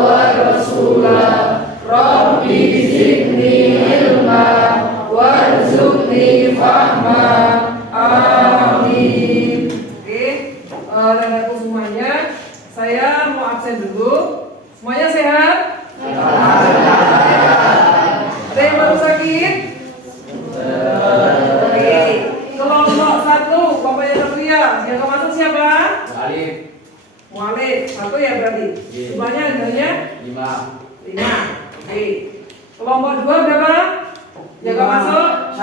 wa rasulah. Rabbi zidni ilma warzuqni fahma. Amin. Oke, anak-anakku semuanya, saya mau absen dulu. Semuanya sehat? Ada yang baru sakit? Oke, kelompok 1, Bapaknya Satria. Yang masuk siapa? Mualif. 1 ya berarti. Jumlahnya adanya 5. Oke. Kelompok 2 berapa? Yang gak masuk?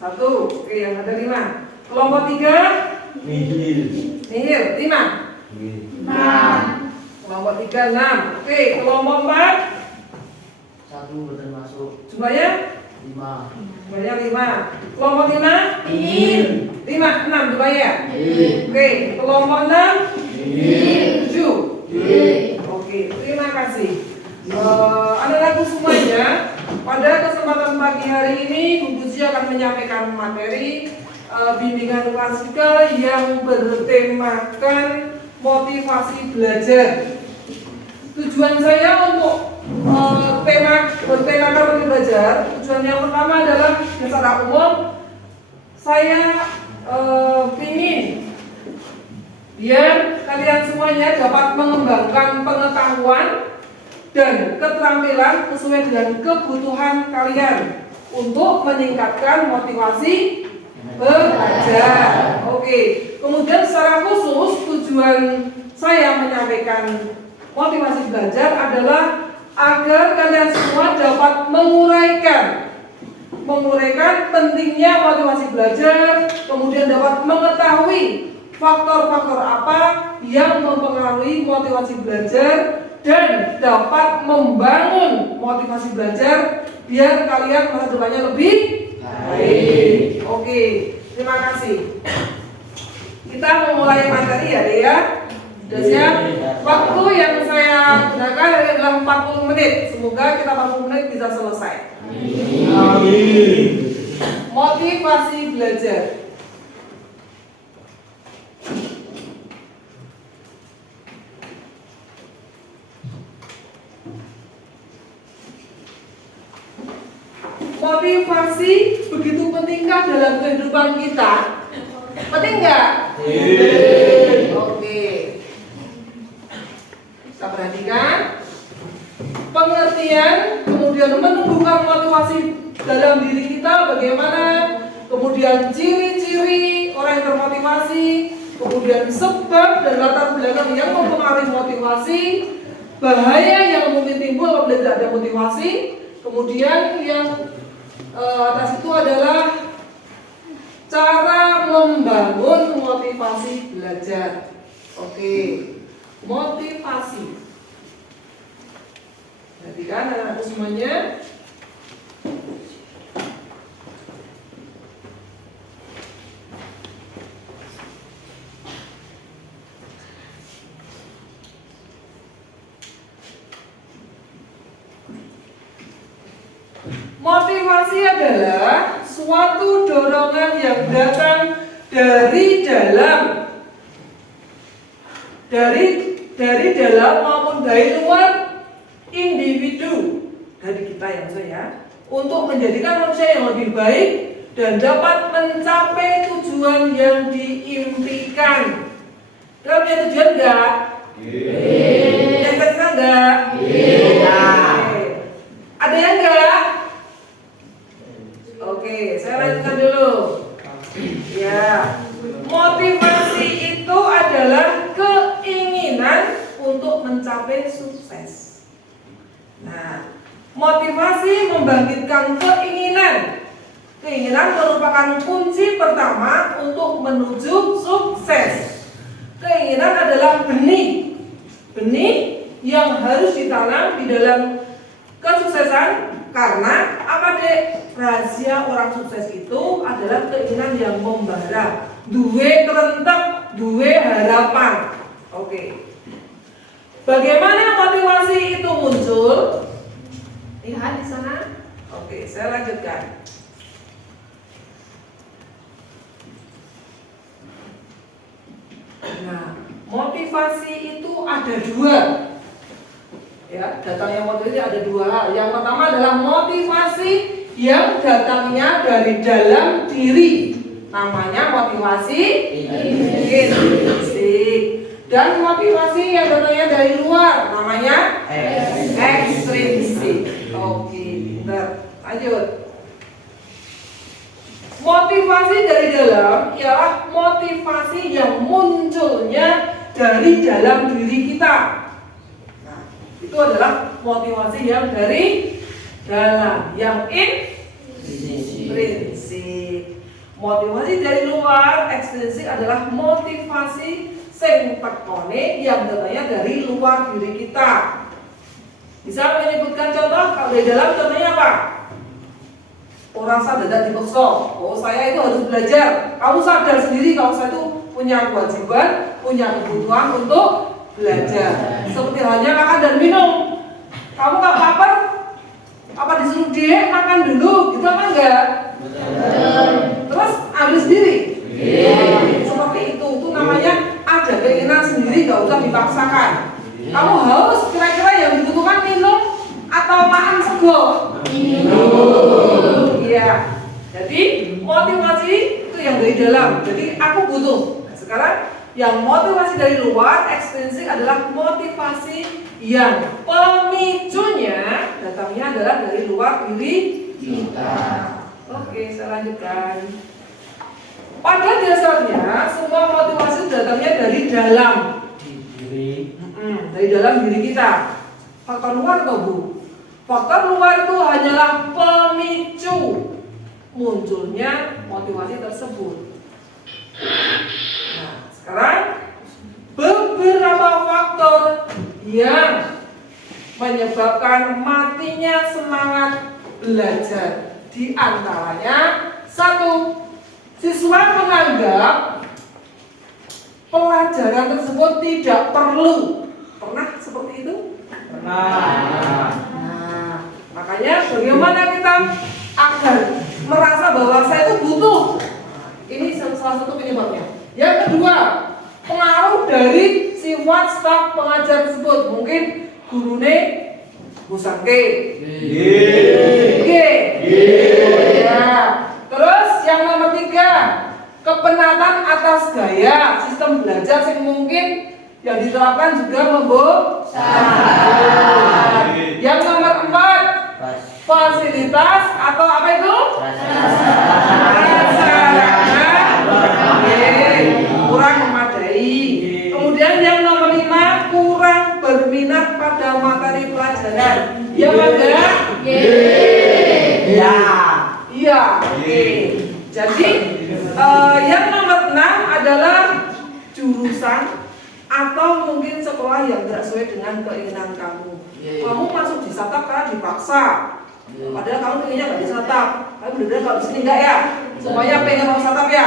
1. Oke, yang ada 5. Kelompok 3? Nihil. 5. Kelompok 3 6. Oke, kelompok 4? 1 betul masuk. Jumlahnya? 5. Jumlahnya 5. Kelompok 5? 5, 6 jumlahnya. Oke, kelompok 6? 7. Oke, terima kasih. Anak-anakku semuanya, pada kesempatan pagi hari ini Bu Puji akan menyampaikan materi bimbingan klasikal yang bertemakan motivasi belajar. Tujuan saya untuk bertemakan motivasi belajar, tujuan yang pertama adalah secara umum saya ingin biar kalian semuanya dapat mengembangkan pengetahuan dan keterampilan sesuai dengan kebutuhan kalian untuk meningkatkan motivasi belajar. Oke. Kemudian secara khusus tujuan saya menyampaikan motivasi belajar adalah agar kalian semua dapat menguraikan pentingnya motivasi belajar, kemudian dapat mengetahui faktor-faktor apa yang mempengaruhi motivasi belajar dan dapat membangun motivasi belajar biar kalian masa depannya lebih baik. Oke, terima kasih. Kita memulai materi ya, Dea. Sudah siap? Waktu yang saya gunakan adalah 40 menit. Semoga kita 40 menit bisa selesai. Amin. Motivasi belajar. Motivasi begitu pentingkah dalam kehidupan kita? Penting nggak? Oke. Kita perhatikan pengertian, kemudian menumbuhkan motivasi dalam diri kita bagaimana, kemudian ciri-ciri orang yang termotivasi, kemudian sebab dan latar belakang yang mempengaruhi motivasi, bahaya yang mungkin timbul apabila tidak ada motivasi, kemudian yang atas itu adalah cara membangun motivasi belajar. Oke, motivasi. Perhatikan anak-anakku semuanya. Motivasi adalah suatu dorongan yang datang dari dalam maupun dari luar individu, dari kita ya maksudnya, untuk menjadikan manusia yang lebih baik dan dapat mencapai tujuan yang diimpikan. Kalian punya tujuan enggak? Yang kira enggak? Ada yang enggak? Oke, saya lanjutkan dulu. Ya, motivasi itu adalah keinginan untuk mencapai sukses. Nah, motivasi membangkitkan keinginan. Keinginan merupakan kunci pertama untuk menuju sukses. Keinginan adalah benih yang harus ditanam di dalam kesuksesan. Karena apa dek? Rahasia orang sukses itu adalah keinginan yang membara, duwe kerentek, duwe harapan. Oke. Bagaimana motivasi itu muncul? Lihat di sana. Oke, saya lanjutkan. Nah, motivasi itu ada dua. ya. Datangnya motivasi ada dua hal. Yang pertama adalah motivasi yang datangnya dari dalam diri. Namanya motivasi intrinsik. Dan motivasi yang datangnya dari luar namanya ekstrinsik. Oke, bentar. Lanjut. Motivasi dari dalam ialah motivasi yang munculnya dari dalam diri kita. Nah, itu adalah motivasi yang dari dalam, yang intrinsik. Motivasi dari luar, ekstrinsik adalah motivasi sing tekone yang datangnya dari luar diri kita. Bisa menyebutkan contoh? Kalau dari dalam contohnya apa? Orang sadar dipaksa. Oh, saya itu harus belajar. Kamu sadar sendiri kalau saya itu punya kewajiban, punya kebutuhan untuk belajar. Seperti halnya makan dan minum. Kamu nggak lapar? Apa disuruh dia makan dulu? Gitu apa enggak? Terus ambil sendiri. Seperti itu namanya ada keinginan sendiri, nggak usah dipaksakan. Kamu haus, kira-kira yang dibutuhkan minum atau makan sego? Minum. Iya. Jadi motivasi itu yang dari dalam. Jadi aku butuh. Nah, sekarang yang motivasi dari luar, ekstrinsik adalah motivasi yang pemicunya datangnya adalah dari luar diri kita. Oke, saya lanjutkan. Pada dasarnya semua motivasi datangnya dari dalam dari dalam diri kita. Faktor luar atau Bu? Faktor luar itu hanyalah pemicu munculnya motivasi tersebut. Nah, sekarang beberapa faktor yang menyebabkan matinya semangat belajar. Di antaranya, satu, siswa menganggap pelajaran tersebut tidak perlu. Pernah seperti itu? Pernah. Nah, makanya bagaimana kita agar merasa bahwa saya itu butuh? Ini salah satu penyebabnya. Yang kedua, pengaruh dari sifat staf pengajar tersebut. Mungkin gurune bosan ke. Ya. Terus yang nomor 3, kepenatan atas gaya sistem belajar yang mungkin yang diterapkan juga membosankan. Yang nomor 4, fasilitas atau apa itu? Kurang memadai. Kemudian yang nomor 5, kurang berminat pada materi pelajaran. Ya enggak? Ya. Iya. Oke. Jadi yang nomor 6 adalah jurusan atau mungkin sekolah yang tidak sesuai dengan keinginan kamu. Kamu masuk di Satap karena dipaksa. Padahal kamu pengennya nggak di Satap. Kamu benar-benar kalau di sini enggak ya? Semuanya pengen masuk Satap ya?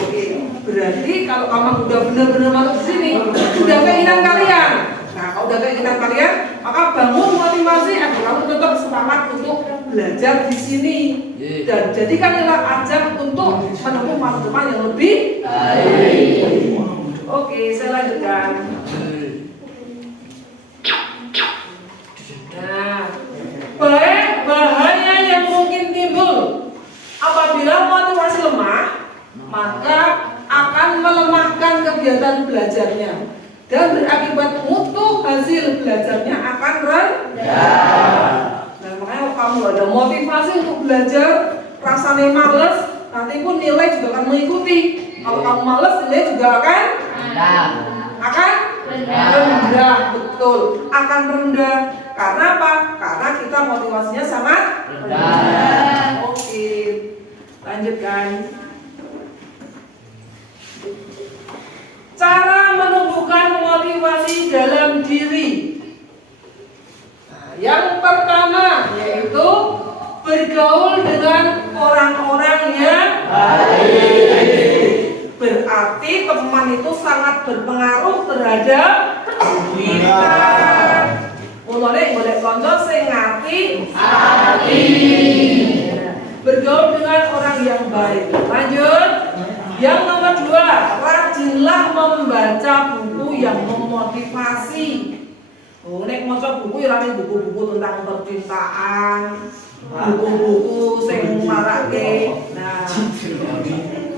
Oke. Berarti kalau kamu udah benar-benar masuk di sini, sudah keinginan kalian. Nah, kalau udah keinginan kalian, maka bangun motivasi agar kamu tetap semangat untuk belajar di sini. Dan jadikanlah ajang untuk menempuh masa depan yang lebih baik. Oke, saya lanjutkan. Nah, bahaya yang mungkin timbul apabila motivasi lemah, maka akan melemahkan kegiatan belajarnya dan berakibat mutu hasil belajarnya akan rendah. Nah, makanya kalau kamu ada motivasi untuk belajar, rasanya males, nanti pun nilai juga akan mengikuti. Kalau kamu males, nilai juga akan rendah, betul, akan rendah. Karena apa? Karena kita motivasinya sangat rendah. Oke, lanjutkan. Cara menumbuhkan motivasi dalam diri. Nah, yang pertama yaitu bergaul dengan orang-orang yang baik. Berarti teman itu sangat berpengaruh terhadap kita. Mulane boleh konco sing ngerti hati. Bergaul dengan orang yang baik. Lanjut. Yang nomor 2, rajinlah membaca buku yang memotivasi. Oh, nek maca buku ya rame buku-buku tentang percintaan, buku-buku sing marake. Nah,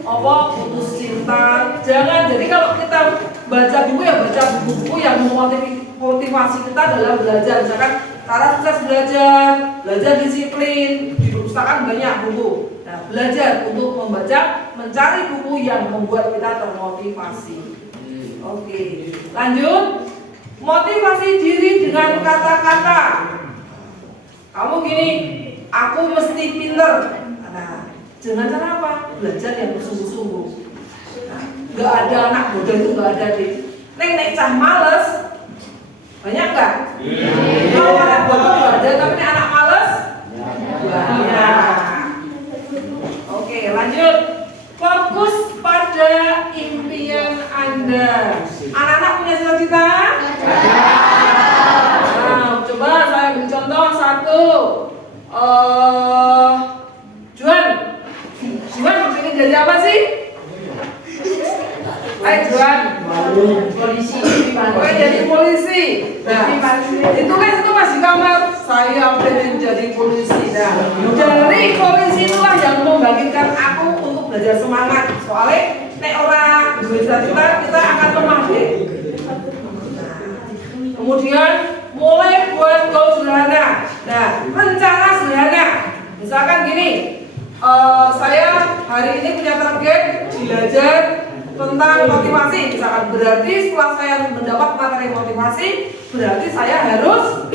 apa putus cinta. Jangan. Jadi kalau kita baca buku ya baca buku-buku yang memotivasi kita dalam belajar. Misalkan cara sukses belajar disiplin. Di perpustakaan banyak buku. Nah, belajar untuk membaca, mencari buku yang membuat kita termotivasi. Oke, lanjut. Motivasi diri dengan kata-kata. Kamu gini, aku mesti pinter. Nah, dengan cara apa? Belajar yang bersungguh-sungguh. Nah, nggak ada anak bodoh itu nggak ada deh. Nek cah males, banyak nggak? Kalau anak bodoh nggak ada, tapi nek anak males banyak. Oke, lanjut. Fokus pada impian Anda. Anak-anak punya cita-cita? Nah, coba saya beri contoh satu. Juan pengen jadi apa sih? Ayo Juan. Polisi. Pengen jadi polisi. Nah, itu kan itu masih kamar. Saya pengen jadi polisi. Nah, dari polisi itulah yang membangkitkan aku untuk belajar semangat. Soalnya nek orang dua cita-cita kita akan lemah deh. Kemudian mulai buat goal sederhana. Nah, rencana sederhana. Misalkan gini, saya hari ini punya target belajar tentang motivasi. Misalkan berarti setelah saya mendapat materi motivasi, berarti saya harus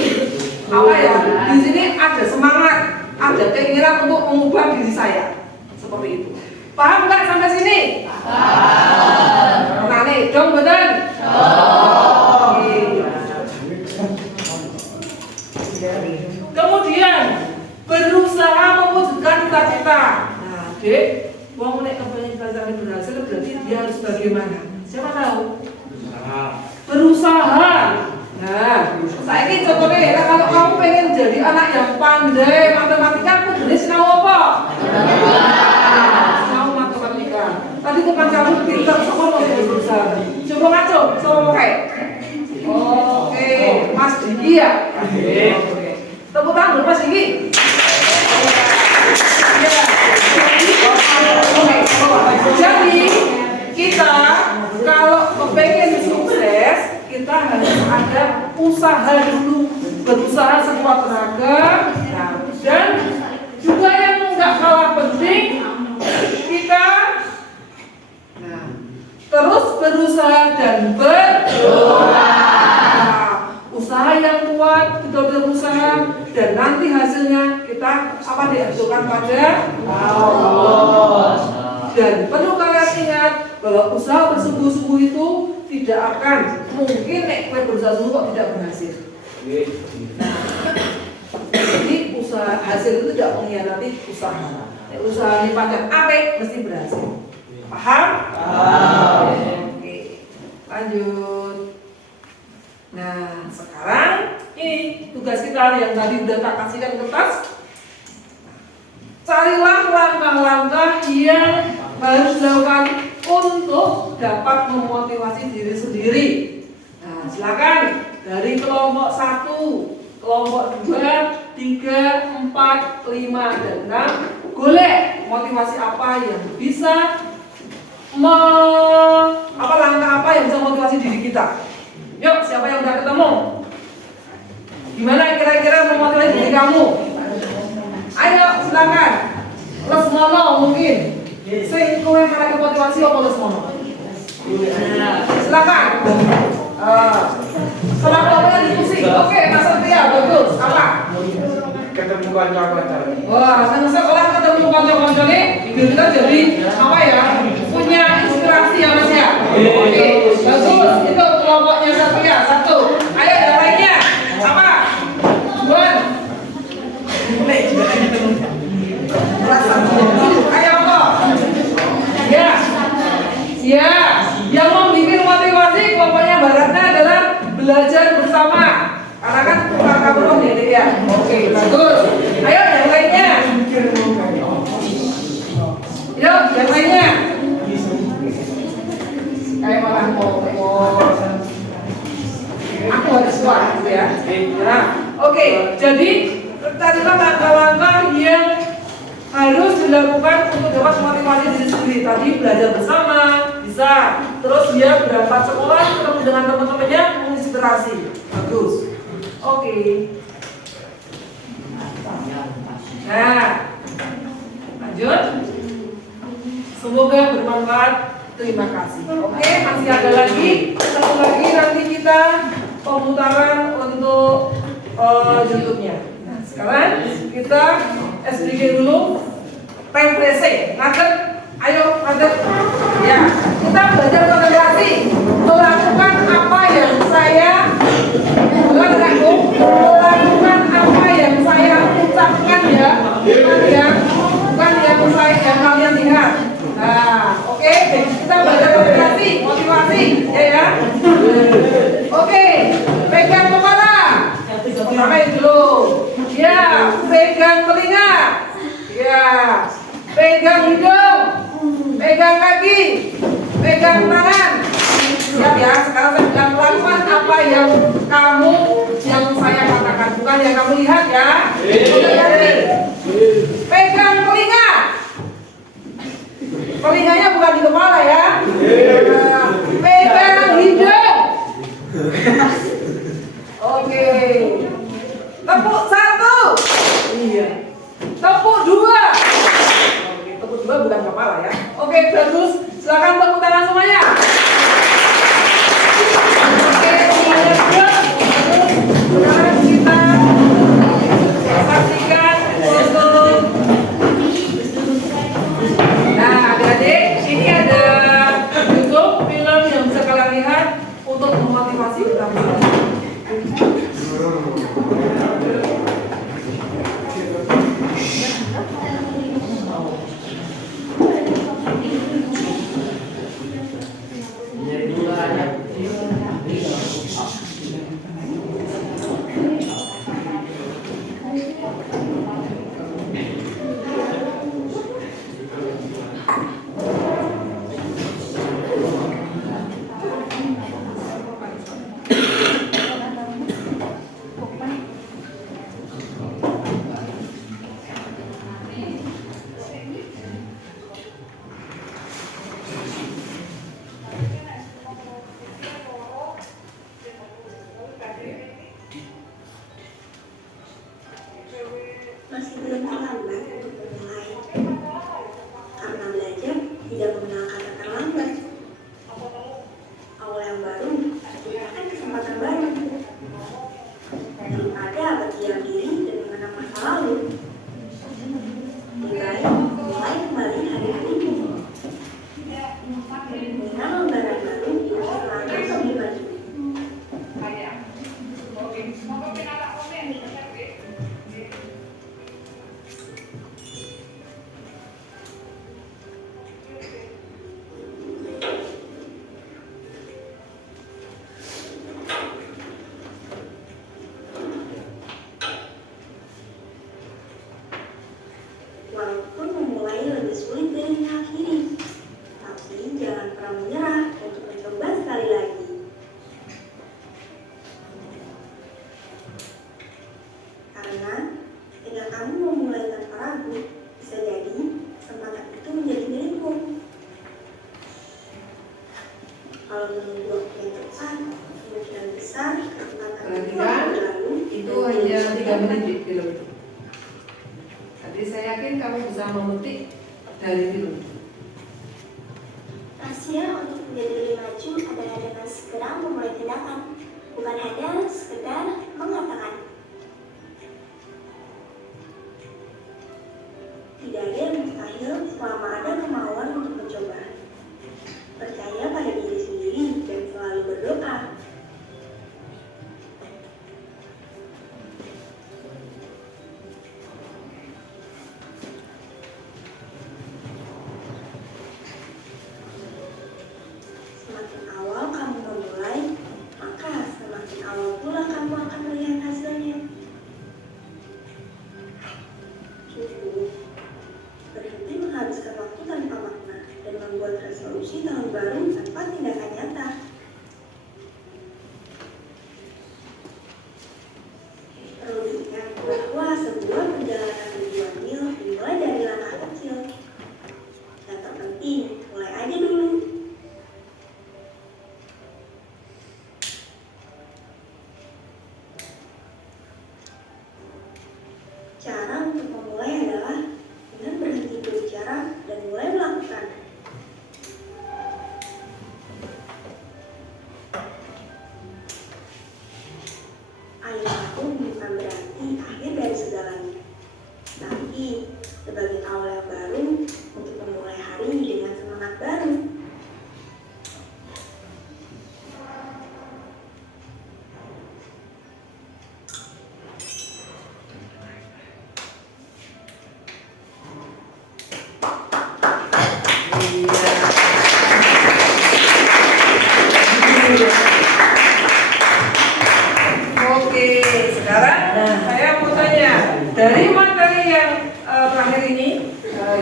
apa ya? Di sini ada semangat, ada keinginan untuk mengubah diri saya. Seperti itu. Paham nggak sampai sini? Paham. Nah nih, dong betul? Kemudian berusaha mewujudkan cita-cita. Nah, dek, wong nek kepengen cita-cita berhasil berarti dia harus bagaimana? Siapa tahu? Berusaha. Nah, saya ini contohnya, nah, kalau kamu pengen jadi anak yang pandai matematika, kudunya sinau apa? Sinau matematika. Tadi bukan kamu pintar, semua mau jadi berusaha. Coba ngaco, sama kayak. Oke, Mas Diki ya? Oke. Tepuk tangan dulu Mas Diki. Jadi kita kalau kepengen sukses, kita harus ada usaha dulu, berusaha sekuat tenaga. Nah, dan juga yang nggak kalah penting, kita terus berusaha dan berdoa. Usaha yang kuat, betul-betul berusaha, dan nanti hasilnya kita apa diajukan pada Allah. Dan perlu kalian ingat bahwa usaha bersungguh-sungguh itu tidak akan mungkin nek berusaha sungguh kok tidak berhasil. Jadi usaha hasil itu tidak mengkhianati usaha. Nek usaha ini pakai apik mesti berhasil. Paham? Oke, lanjut. Nah, sekarang ini tugas kita yang tadi udah tak kasihkan kertas. Carilah langkah-langkah yang harus dilakukan untuk dapat memotivasi diri sendiri. Nah, silakan dari kelompok 1, kelompok 2, 3, 4, 5, dan 6. Golek motivasi apa yang bisa langkah apa yang bisa motivasi diri kita. Yuk, siapa yang udah ketemu? Gimana kira-kira memotivasi diri kamu? Ayo, silakan. Lesmono mungkin. Sing kowe marake motivasi apa Lesmono? Silakan. Selama diskusi. Oke, Mas Satria, bagus. Apa? Ketemu kanca-kanca. Wah, senang sekolah ketemu kanca-kanca nih. Biar kita jadi apa ya? Punya inspirasi ya Mas ya. Oke, bagus. Itu kelompoknya Satria. 1. Ayo yang lainnya. Apa? Juan. Ayo apa? Ya. Ya. Yang membuat motivasi kelompoknya Baratnya adalah belajar bersama. Karena kan tukar kabur ya. Oke, bagus. Ayo yang lainnya. Yuk, yang lainnya. ya. Nah, oke. Jadi tadilah langkah-langkah yang harus dilakukan untuk dapat memotivasi diri sendiri. Tadi belajar bersama, bisa. Terus dia berangkat sekolah, ketemu dengan teman-temannya, menginspirasi. Bagus. Oke. Nah, lanjut. Semoga bermanfaat. Terima kasih. Oke, masih ada lagi satu lagi nanti kita pemutaran untuk YouTube-nya. Nah, sekarang kita SDG dulu. Refreshing. Ngadep. Ayo ngadep. Ya, kita belajar konsentrasi. Melakukan apa yang saya melakukan apa yang saya ucapkan ya, bukan yang kalian lihat. Nah, oke, kita belajar motivasi, ya. Oke, pegang kepala. Pertama itu dulu. Ya, pegang telinga. Ya, pegang hidung, pegang kaki, pegang tangan. Siap ya, sekarang saya bilang lakukan apa yang saya katakan, bukan yang kamu lihat ya. Pegang telinga. Telinganya bukan di kepala ya. Pegang hidung. Oke. Tepuk 1. Iya. Tepuk 2. Oke, tepuk 2 bukan kepala ya. Oke, bagus. Silakan tepuk tangan semuanya. Oke, semuanya siap. Sekarang kita saksikan untuk. Nah, adik-adik, ini ada YouTube film yang bisa kalian lihat untuk memotivasi kita bersama. Masih belum terlambat untuk memulai, karena belajar tidak mengenal kata terlambat. Awal yang baru merupakan kesempatan baru daripada berdiam diri dan mengenang masa lalu. Lebih baik mulai kembali hari-harimu dengan lembaran baru langkah lebih maju. Walaupun memulai lebih sulit dari mengakhiri, tapi jangan pernah menyerah untuk mencoba sekali lagi. Karena dengan kamu memulai tanpa ragu, bisa jadi kesempatan itu menjadi milikmu. Kalau menunggu waktu yang tepat, kemungkinan besar kesempatan itu akan berlalu. Itu hanya 3 menit di film itu. Jadi saya yakin kamu bisa memetik dari film. Rahasia untuk menjadi lebih maju adalah dengan segera memulai tindakan, bukan hanya sekedar mengatakan. Tidak ada yang mustahil selama ada kemauan untuk mencoba. Percaya pada diri sendiri dan selalu berdoa. Cara untuk memulai adalah dengan berhenti berbicara dan mulai melakukan. Akhir tahun bukan berarti akhir dari segalanya, tapi sebagai awal yang baru untuk memulai hari dengan semangat baru. Oke, sekarang saya mau tanya dari materi yang terakhir ini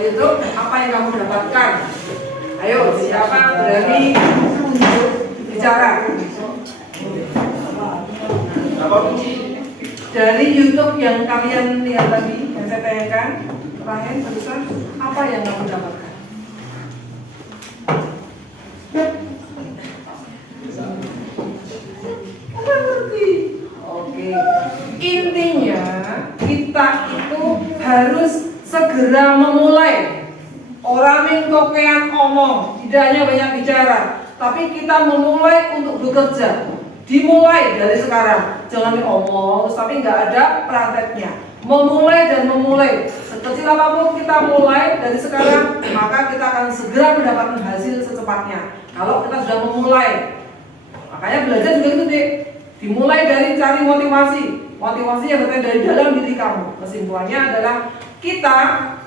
YouTube, apa yang kamu dapatkan? Ayo, siapa berani tunjuk bicara? Apa kunci? Dari YouTube yang kalian lihat tadi, yang saya tanyakan terakhir barusan, apa yang kamu dapatkan? Oke, intinya kita itu harus segera memulai. Orang mingkokean omong, tidak hanya banyak bicara, tapi kita memulai untuk bekerja. Dimulai dari sekarang, jangan omong, tapi nggak ada prakteknya. Memulai dan memulai, sekecil apapun kita mulai dari sekarang, maka kita akan segera mendapatkan hasil secepatnya. Kalau kita sudah memulai, makanya belajar juga itu deh. Dimulai dari cari motivasi yang berasal dari dalam diri kamu. Kesimpulannya adalah kita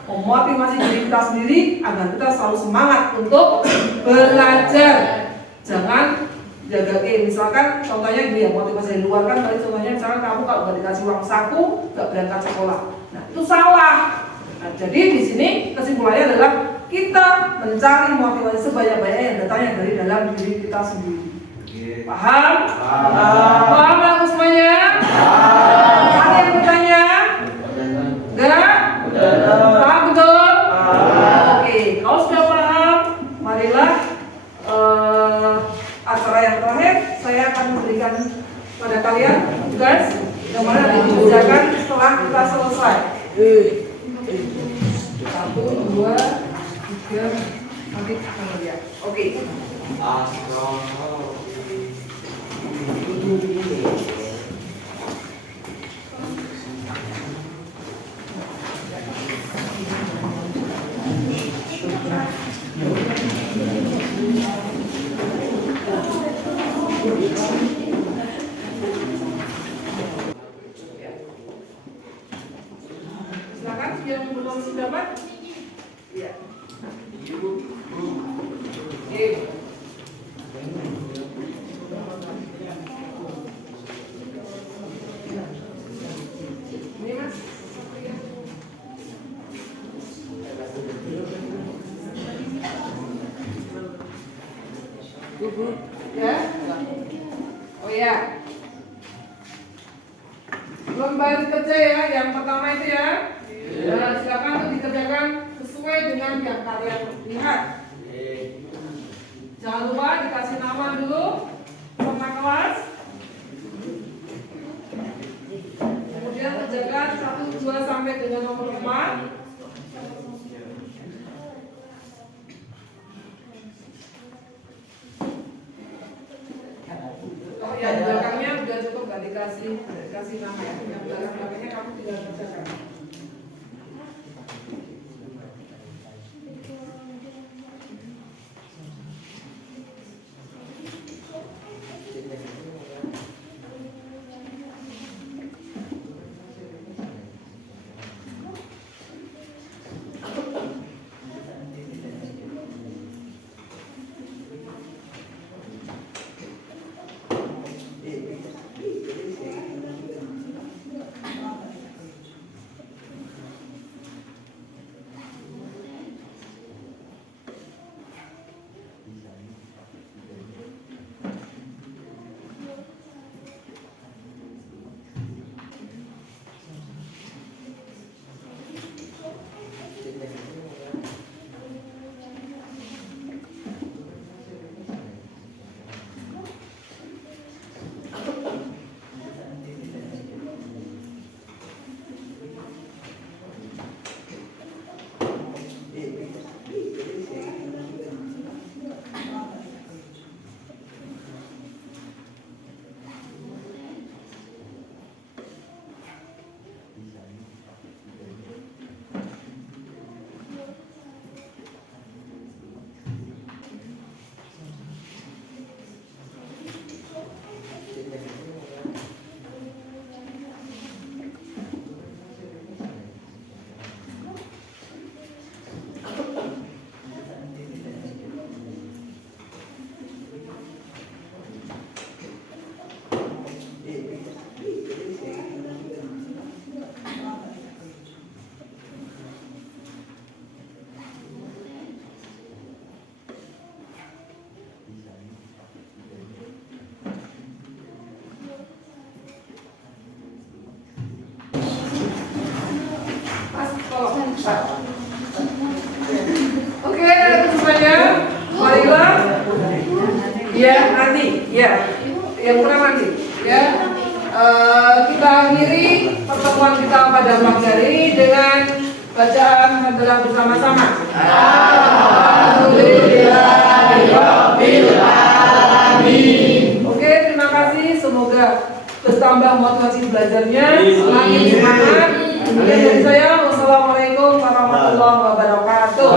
memotivasi diri kita sendiri agar kita selalu semangat untuk belajar. Jangan jaga misalkan contohnya gini ya, motivasi dari luar kan tadi contohnya misalkan kamu kalau nggak dikasih uang saku nggak berangkat sekolah. Nah itu salah. Nah, jadi di sini kesimpulannya adalah kita mencari motivasi sebanyak-banyaknya yang datangnya dari dalam diri kita sendiri. Paham? Paham aku semuanya? Ada yang bertanya? Enggak? Paham betul? Oke, kalau sudah paham, marilah acara yang terakhir saya akan memberikan pada kalian tugas yang mana dikerjakan setelah kita selesai. 1, 2, 3, nanti akan lihat. Oke. Silakan yang belum dapat. Iya. Ini Mas. Ya? Oh ya. Belum balik kerja ya, yang pertama itu ya. Nah, silakan untuk dikerjakan sesuai dengan yang kalian lihat. Jangan lupa dikasih nama dulu sama kelas. Kemudian kerjakan 1, 2 sampai dengan nomor 5. Oh ya, di belakangnya udah cukup, gak dikasih nama ya. Yang belakangnya kamu tinggal kerjakan. Oke, semuanya, marilah. Ya, nanti, ya, yang kurang nanti, ya. Kita akhiri pertemuan kita pada pagi hari dengan bacaan hamdalah bersama-sama. Alhamdulillahirabbil alamin. Oke, terima kasih. Semoga bertambah motivasi belajarnya, semakin semangat. Dari saya, wassalamualaikum warahmatullahi wabarakatuh.